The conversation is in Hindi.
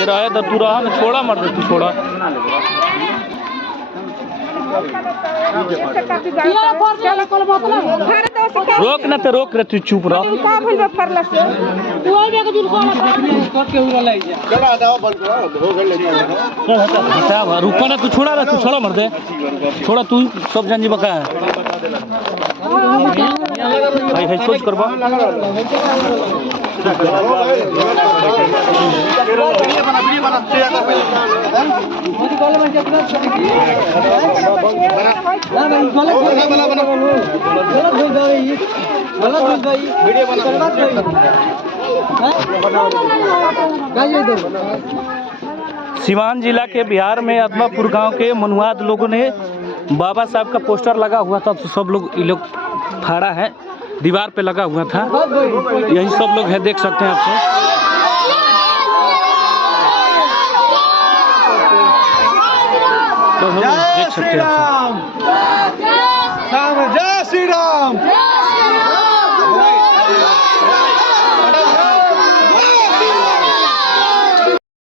तेरा है तो तू रहा ना, छोड़ा मर दे, तू छोड़ा। रोक ना ते रोक रे, तू चुप रह। रुको ना, तू छोड़ा रहा, तू छोड़ा मर दे, छोड़ा तू सब जान जी बका है भाई है सोच करबा। सीवान जिला के बिहार में आदमापुर गांव के मनुआद लोगों ने बाबा साहब का पोस्टर लगा हुआ था, तो सब लोग ये लोग फाड़ा है, दीवार पे लगा हुआ था, यही सब लोग है, देख सकते हैं आप सब। तो हम देख सकते हैं आप सब। जय श्री राम।